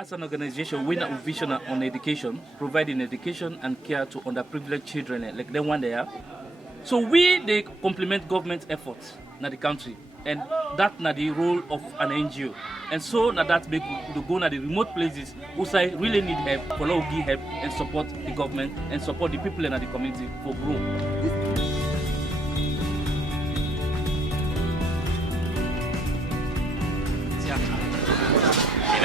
As an organization, we have a vision on education, providing education and care to underprivileged children like the one they are. So they complement government efforts in the country, and that's the role of an NGO. And so now that make we go to the remote places who say really need help, follow give help and support the government and support the people in the community for growth.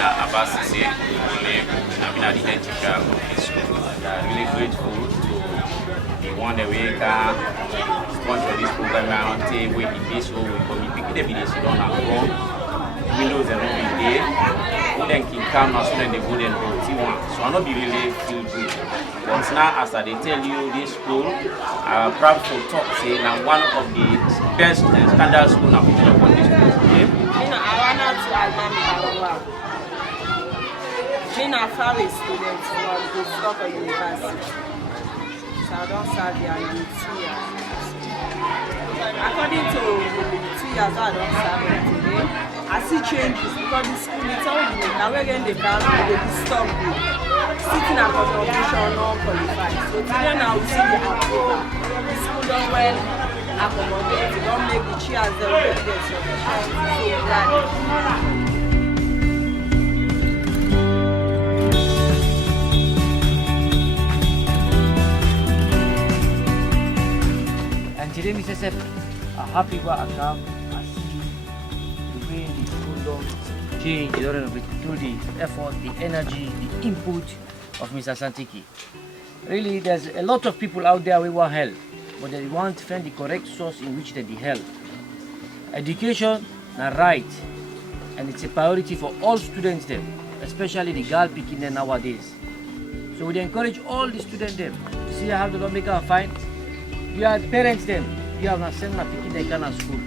Abbas said, I'm not the head teacher of this school. I'm really grateful to the one that we can sponsor this program. I want to take away in this way. We pick the evidence done and wrong. Windows and all day. Who then can come as soon as they go and go T1. So I not be really feel good. But now, as they tell you, this school, I'm proud to talk, say, now one of the best standard school now for this school. I'm a Ferry student from the Loko University. So I don't serve here in 2 years. According to the 2 years I don't serve here today, I see changes because the school is all unique. Now we're getting the ground, they be stuck with sitting at contribution non-qualified. So today now we see the approval. The school don't well accommodate, they don't make the chairs they will get their sufficient. So glad. Today, Mr. Seth, I'm happy where I come. I see the way the school don't change through the effort, the energy, the input of Mr. Santiki. Really, there's a lot of people out there who want help, but they want to find the correct source in which they be help. Education is right, and it's a priority for all students them, especially the girl picking them nowadays. So we encourage all the students them to see how the lawmaker find. You are parents then, you have not sent my picking the kind of school.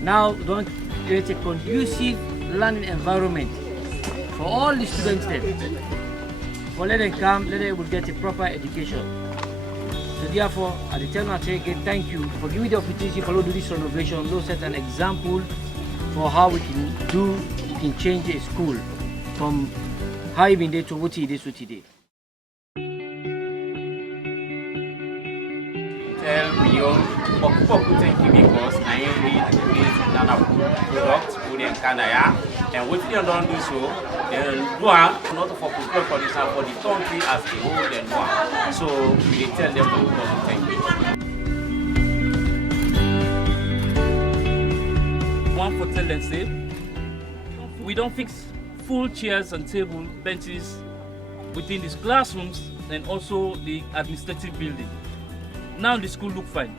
Now don't create a conducive learning environment for all the students then. For let them come, let them will get a proper education. So therefore, at the time I say again, thank you for giving me the opportunity to do this renovation, to set an example for how we can change a school from how it been there to what it is today. We Yone thank you because I really need products, food and Canada. And what they don't do so, they do not for people for this and for the country as a whole and one. So we tell them thank you. One for tell them say, we don't fix full chairs and table benches within these classrooms and also the administrative building. Now the school look fine,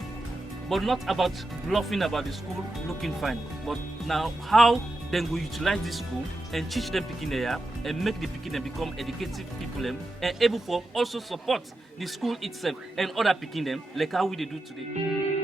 but not about bluffing about the school looking fine, but now how then we utilize this school and teach them picking there and make the picking become educative people and able for also support the school itself and other picking them like how we do today.